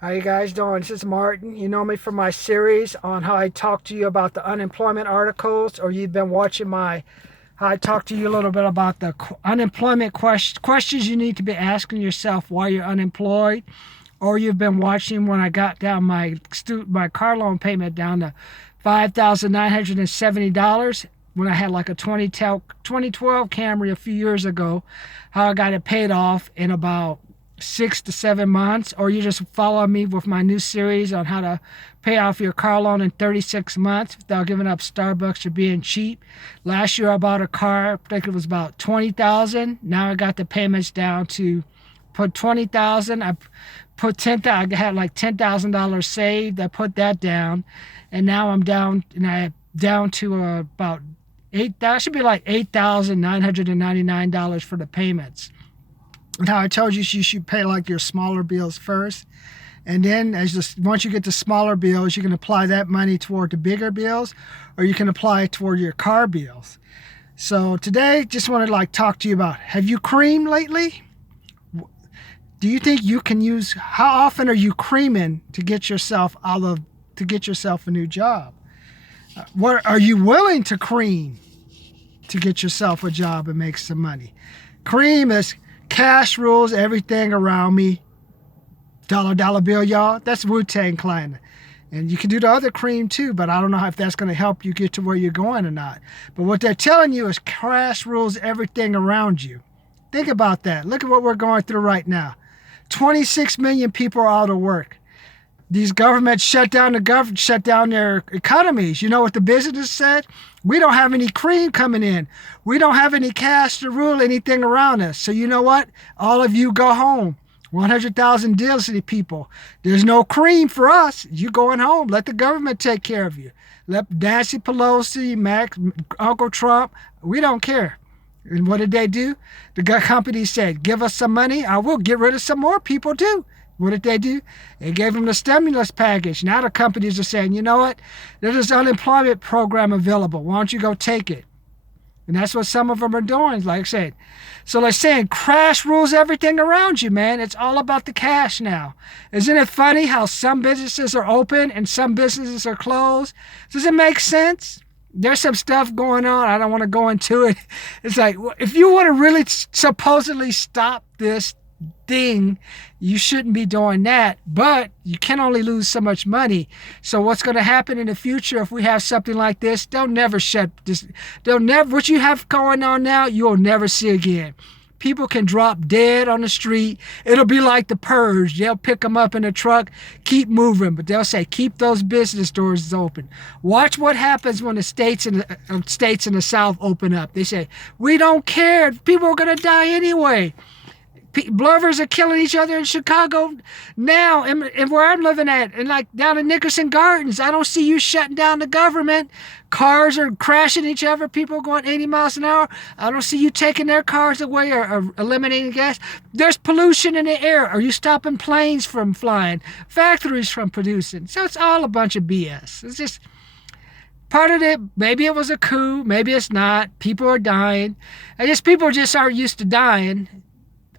How you guys doing? This is Martin. You know me from my series on how I talk to you about the unemployment articles, or you've been watching my how I talk to you a little bit about the unemployment questions you need to be asking yourself while you're unemployed, or you've been watching when I got down my car loan payment down to $5,970 when I had like a 2012 Camry a few years ago, how I got it paid off in about 6 to 7 months, or you just follow me with my new series on how to pay off your car loan in 36 months without giving up Starbucks or being cheap. Last year I bought a car, I think it was about 20,000. Now I got the payments down to put 20,000. I put 10,000. I had like $10,000 saved. I put that down, and now I'm down, and I down to about eight. That should be like $8,999 for the payments. And how I told you should pay like your smaller bills first, and then once you get the smaller bills, you can apply that money toward the bigger bills, or you can apply it toward your car bills. So today, just want to like talk to you about, have you creamed lately? Do you think you can use? How often are you creaming to get yourself a new job? What are you willing to cream to get yourself a job and make some money? Cream is cash rules everything around me. Dollar dollar bill, y'all. That's Wu-Tang Clan. And you can do the other cream too, but I don't know if that's going to help you get to where you're going or not. But what they're telling you is cash rules everything around you. Think about that. Look at what we're going through right now. 26 million people are out of work. These governments shut down their economies. You know what the business said? We don't have any cream coming in. We don't have any cash to rule anything around us. So you know what? All of you go home. 100,000 Disney people. There's no cream for us. You going home. Let the government take care of you. Let Nancy Pelosi, Uncle Trump. We don't care. And what did they do? The company said, give us some money. I will get rid of some more people too. What did they do? They gave them the stimulus package. Now the companies are saying, you know what? There's this unemployment program available. Why don't you go take it? And that's what some of them are doing, like I said. So they're saying cash rules everything around you, man. It's all about the cash now. Isn't it funny how some businesses are open and some businesses are closed? Does it make sense? There's some stuff going on. I don't want to go into it. It's like, if you want to really supposedly stop this thing, you shouldn't be doing that, but you can only lose so much money. So what's going to happen in the future if we have something like this? What you have going on now, you'll never see again. People can drop dead on the street. It'll be like the Purge. They'll pick them up in a truck, keep moving, but they'll say, keep those business doors open. Watch what happens when the states in the South open up. They say, we don't care. People are going to die anyway. Blovers are killing each other in Chicago now, and where I'm living at, and like down in Nickerson Gardens. I don't see you shutting down the government. Cars are crashing each other. People are going 80 miles an hour. I don't see you taking their cars away or eliminating gas. There's pollution in the air. Are you stopping planes from flying? Factories from producing? So it's all a bunch of BS. It's just part of it. Maybe it was a coup. Maybe it's not. People are dying. I guess people just aren't used to dying.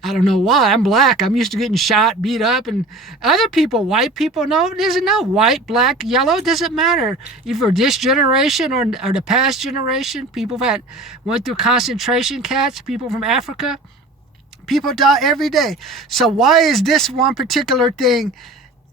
I don't know why. I'm black. I'm used to getting shot, beat up, and other people, white people, no, it doesn't know. White, black, yellow, it doesn't matter. Either this generation or the past generation, people that went through concentration camps, people from Africa, people die every day. So why is this one particular thing?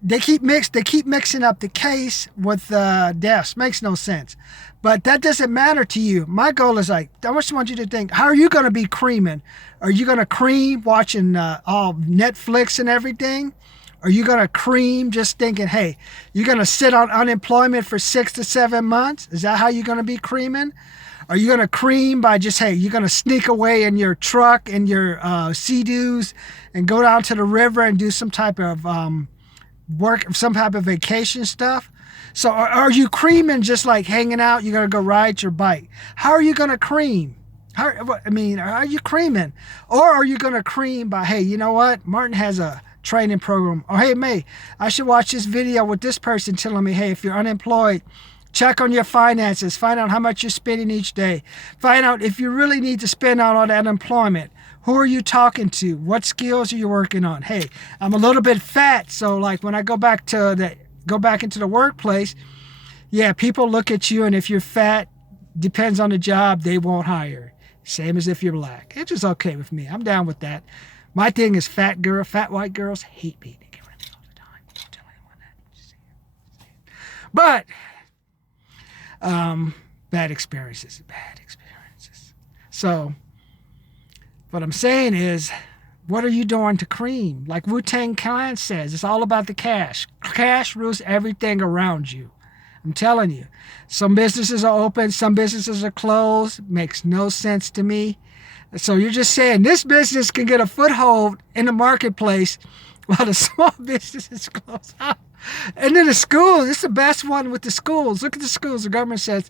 They keep mixing up the case with deaths. Makes no sense. But that doesn't matter to you. My goal is like, I just want you to think, how are you going to be creaming? Are you going to cream watching all Netflix and everything? Are you going to cream just thinking, hey, you're going to sit on unemployment for 6 to 7 months? Is that how you're going to be creaming? Are you going to cream by just, hey, you're going to sneak away in your truck and your Sea-Doos and go down to the river and do some type of work, some type of vacation stuff? So are you creaming just like hanging out? You're going to go ride your bike. How are you going to cream? Are you creaming? Or are you going to cream by, hey, you know what? Martin has a training program. Or, hey, May, I should watch this video with this person telling me, hey, if you're unemployed, check on your finances. Find out how much you're spending each day. Find out if you really need to spend on all that unemployment. Who are you talking to? What skills are you working on? Hey, I'm a little bit fat, so like when I go back into the workplace, yeah, people look at you, and if you're fat, depends on the job, they won't hire. Same as if you're black. It's just okay with me. I'm down with that. My thing is fat white girls hate me. They get rid of me all the time. Don't tell anyone that. But bad experiences. So what I'm saying is, what are you doing to cream? Like Wu-Tang Clan says, it's all about the cash. Cash rules everything around you. I'm telling you. Some businesses are open, some businesses are closed. Makes no sense to me. So you're just saying this business can get a foothold in the marketplace while the small business is closed. And then the schools, it's the best one with the schools. Look at the schools. The government says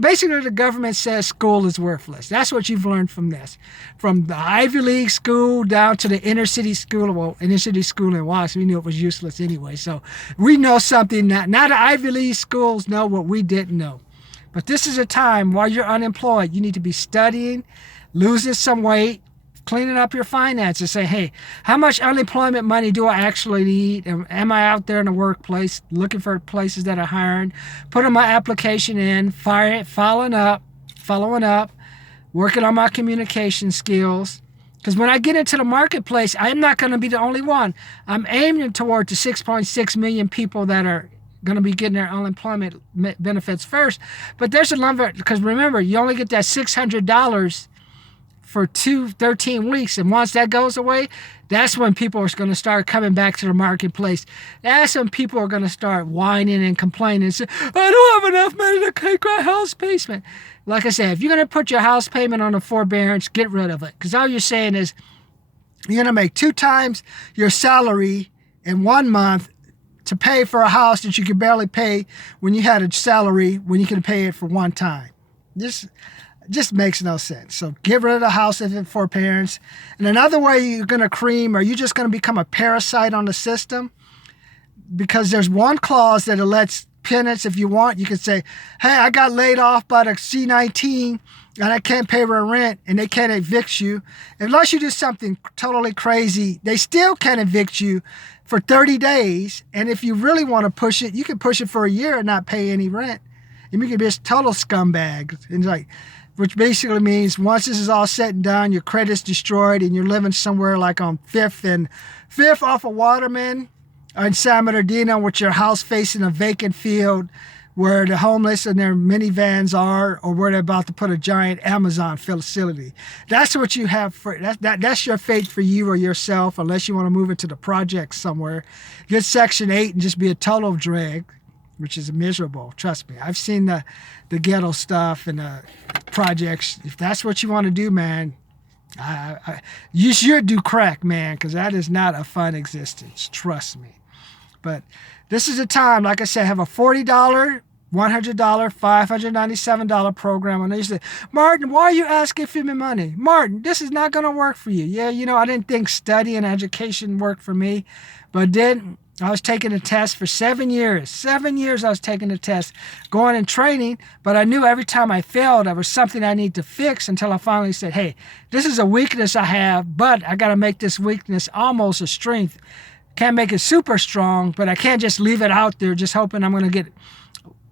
basically the government says school is worthless. That's what you've learned from this. From the Ivy League school down to the inner city school in Washington, we knew it was useless anyway. So we know something now. Now the Ivy League schools know what we didn't know. But this is a time while you're unemployed, you need to be studying, losing some weight, cleaning up your finances. Say, hey, how much unemployment money do I actually need? Am I out there in the workplace looking for places that are hiring? Putting my application in, following up, working on my communication skills. Because when I get into the marketplace, I'm not going to be the only one. I'm aiming toward the 6.6 million people that are going to be getting their unemployment benefits first. But there's a number, because remember, you only get that $600 for 13 weeks. And once that goes away, that's when people are going to start coming back to the marketplace. That's when people are going to start whining and complaining and say, I don't have enough money to pay my house payment. Like I said, if you're going to put your house payment on a forbearance, get rid of it. Because all you're saying is you're going to make 2 times your salary in 1 month to pay for a house that you could barely pay when you had a salary when you can pay it for 1 time. This just makes no sense. So get rid of the house if it's for parents. And another way you're going to cream, are you just going to become a parasite on the system? Because there's one clause that lets tenants, if you want, you can say, hey, I got laid off by the C-19 and I can't pay my rent, and they can't evict you. Unless you do something totally crazy, they still can't evict you for 30 days. And if you really want to push it, you can push it for a year and not pay any rent. And you can be a total scumbag. And like, which basically means once this is all said and done, your credit's destroyed and you're living somewhere like on 5th off of Waterman in San Bernardino with your house facing a vacant field where the homeless and their minivans are, or where they're about to put a giant Amazon facility. That's what you have for that's your fate for you or yourself, unless you want to move into the projects somewhere. Get Section 8 and just be a total drag, which is miserable. Trust me. I've seen the ghetto stuff and the projects. If that's what you want to do, man, you should do crack, man, because that is not a fun existence. Trust me. But this is a time, like I said, have a $40, $100, $597 program. And they say, Martin, why are you asking for me money? Martin, this is not going to work for you. Yeah, I didn't think study and education worked for me, but then I was taking a test for 7 years. 7 years I was taking the test, going and training, but I knew every time I failed, there was something I need to fix until I finally said, hey, this is a weakness I have, but I got to make this weakness almost a strength. Can't make it super strong, but I can't just leave it out there just hoping I'm going to get,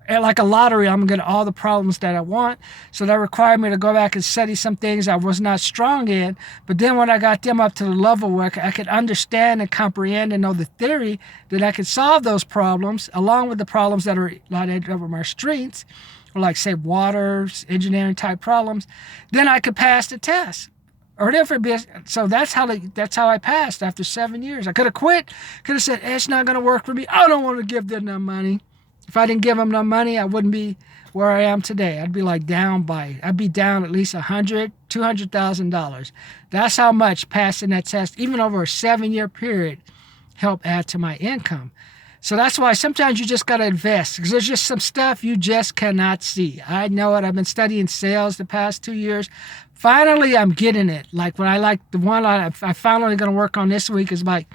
like a lottery, I'm going to get all the problems that I want. So that required me to go back and study some things I was not strong in. But then when I got them up to the level where I could understand and comprehend and know the theory, that I could solve those problems along with the problems that are my strengths, or like say water, engineering type problems, then I could pass the test. Or different business. So that's how I passed after 7 years. I could have quit. Could have said, it's not going to work for me. I don't want to give them no money. If I didn't give them no money, I wouldn't be where I am today. I'd be I'd be down at least $100,000, $200,000. That's how much passing that test, even over a 7-year period, helped add to my income. So that's why sometimes you just got to invest, because there's just some stuff you just cannot see. I know it. I've been studying sales the past 2 years. Finally, I'm getting it. Like the one I finally going to work on this week is like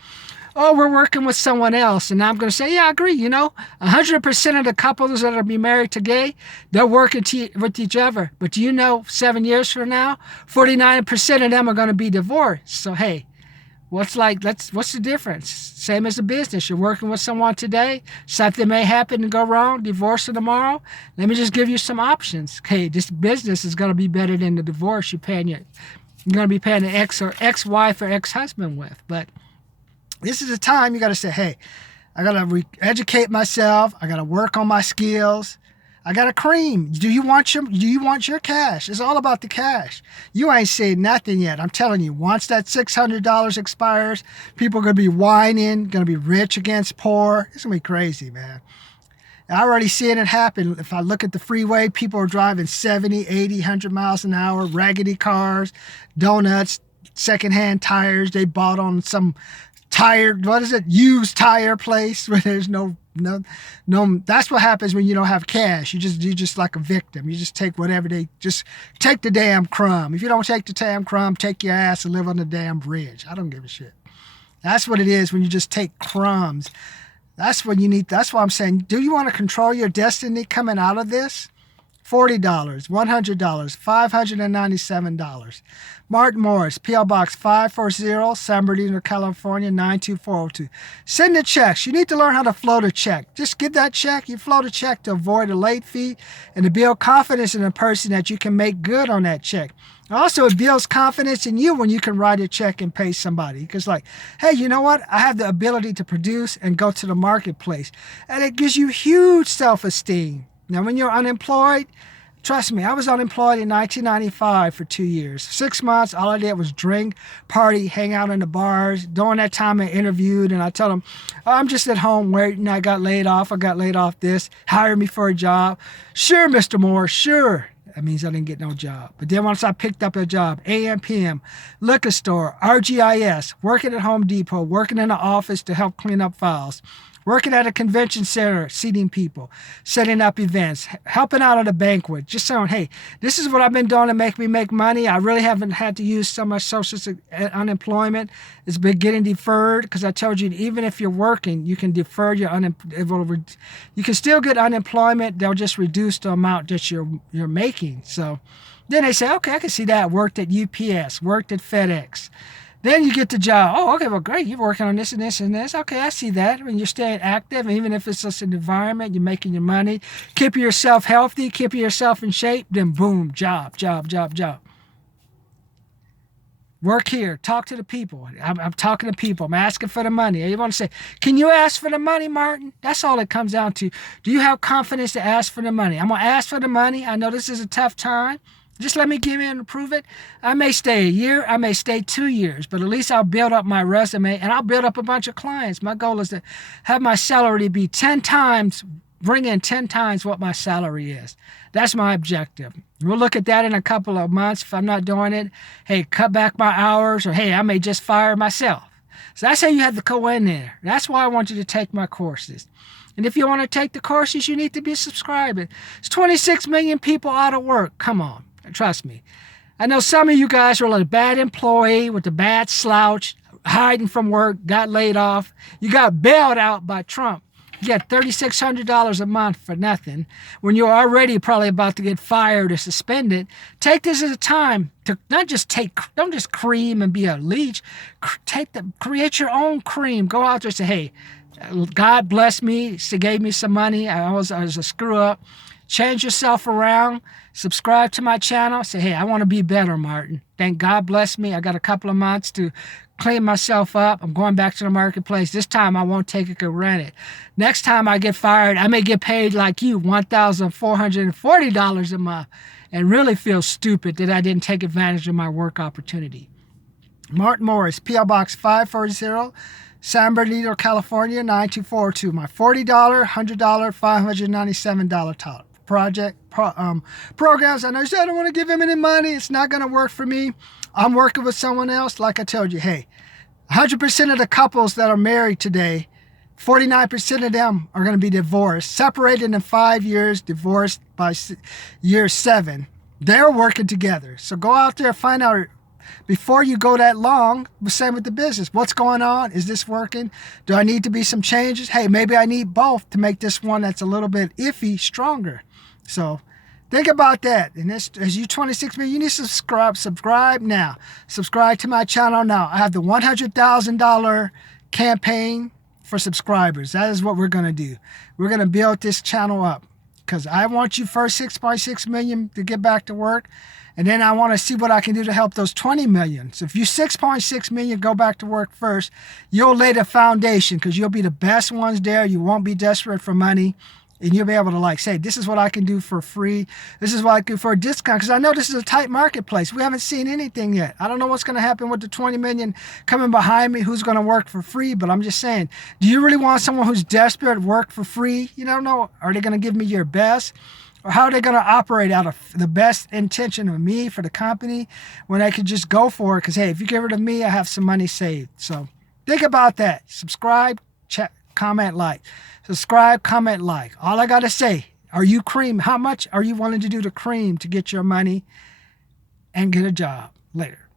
oh, we're working with someone else. And I'm going to say, yeah, I agree. 100% of the couples that are be married today, they're working with each other. But do you know 7 years from now, 49% of them are going to be divorced. So, hey, what's the difference? Same as a business. You're working with someone today. Something may happen and go wrong. Divorce tomorrow. Let me just give you some options. Okay, this business is going to be better than the divorce you're going to be paying an ex-wife or ex-husband with. But this is the time you got to say, hey, I got to educate myself. I got to work on my skills. I got a cream. Do you want your cash? It's all about the cash. You ain't seen nothing yet. I'm telling you, once that $600 expires, people are going to be whining, going to be rich against poor. It's going to be crazy, man. I already seeing it happen. If I look at the freeway, people are driving 70, 80, 100 miles an hour, raggedy cars, donuts, secondhand tires they bought on some used tire place where there's no, that's what happens when you don't have cash. You're just like a victim. You just take whatever just take the damn crumb. If you don't take the damn crumb, take your ass and live on the damn bridge. I don't give a shit. That's what it is when you just take crumbs. That's what you need. That's why I'm saying, do you want to control your destiny coming out of this? $40, $100, $597. Martin Morris, P.O. Box 540, San Bernardino, California, 92402. Send the checks. You need to learn how to float a check. Just get that check. You float a check to avoid a late fee and to build confidence in a person that you can make good on that check. Also, it builds confidence in you when you can write a check and pay somebody. Because hey, you know what? I have the ability to produce and go to the marketplace. And it gives you huge self-esteem. Now, when you're unemployed, trust me, I was unemployed in 1995 for 2 years. 6 months, all I did was drink, party, hang out in the bars. During that time, I interviewed, and I told them, oh, I'm just at home waiting. I got laid off. I got laid off this. Hire me for a job. Sure, Mr. Moore, sure. That means I didn't get no job. But then once I picked up a job, AM, PM, liquor store, RGIS, working at Home Depot, working in the office to help clean up files, working at a convention center, seating people, setting up events, helping out at a banquet, just saying, hey, this is what I've been doing to make me make money. I really haven't had to use so much social unemployment. It's been getting deferred because I told you, even if you're working, you can defer your unemployment. You can still get unemployment. They'll just reduce the amount that you're making. So then they say, okay, I can see that. Worked at UPS, worked at FedEx. Then you get the job. Oh, okay, well, great. You're working on this and this and this. Okay, I see that. I mean, you're staying active, even if it's just an environment, you're making your money, keeping yourself healthy, keeping yourself in shape, then boom, job. Work here. Talk to the people. I'm talking to people. I'm asking for the money. You want to say, can you ask for the money, Martin? That's all it comes down to. Do you have confidence to ask for the money? I'm going to ask for the money. I know this is a tough time. Just let me give in and prove it. I may stay a year, I may stay 2 years, but at least I'll build up my resume and I'll build up a bunch of clients. My goal is to have my salary be 10 times, bring in 10 times what my salary is. That's my objective. We'll look at that in a couple of months. If I'm not doing it, hey, cut back my hours, or hey, I may just fire myself. So that's how you have to go in there. That's why I want you to take my courses. And if you want to take the courses, you need to be subscribing. It's 26 million people out of work. Come on. Trust me. I know some of you guys are like a bad employee with a bad slouch, hiding from work, got laid off. You got bailed out by Trump. You got $3,600 a month for nothing when you're already probably about to get fired or suspended. Take this as a time to don't just cream and be a leech. Create your own cream. Go out there and say, hey, God bless me. He gave me some money. I was a screw up. Change yourself around. Subscribe to my channel. Say, hey, I want to be better, Martin. Thank God bless me. I got a couple of months to clean myself up. I'm going back to the marketplace. This time I won't take it for granted. Next time I get fired, I may get paid like you, $1,440 a month, and really feel stupid that I didn't take advantage of my work opportunity. Martin Morris, P.O. Box 540, San Bernardino, California, 92402. My $40, $100, $597 programs. I know you say I don't want to give him any money. It's not going to work for me. I'm working with someone else. Like I told you, hey, 100% of the couples that are married today, 49% of them are going to be divorced, separated in 5 years, divorced by year 7. They're working together. So go out there, find out before you go that long. The same with the business. What's going on? Is this working? Do I need to be some changes? Hey, maybe I need both to make this one that's a little bit iffy stronger. So think about that. And this, as you 26 million, you need to subscribe now. Subscribe to my channel now. I have the $100,000 campaign for subscribers. That is what we're going to do. We're going to build this channel up because I want you first 6.6 million to get back to work. And then I want to see what I can do to help those 20 million. So if you 6.6 million go back to work first, you'll lay the foundation because you'll be the best ones there. You won't be desperate for money. And you'll be able to like say, this is what I can do for free. This is what I can do for a discount. Because I know this is a tight marketplace. We haven't seen anything yet. I don't know what's going to happen with the 20 million coming behind me, who's going to work for free. But I'm just saying, do you really want someone who's desperate to work for free? You don't know. Are they going to give me your best? Or how are they going to operate out of the best intention of me for the company when I could just go for it? Because, hey, if you give it to me, I have some money saved. So think about that. Subscribe, check, comment, like. Subscribe, comment, like. All I got to say, are you cream? How much are you willing to do to cream to get your money and get a job later?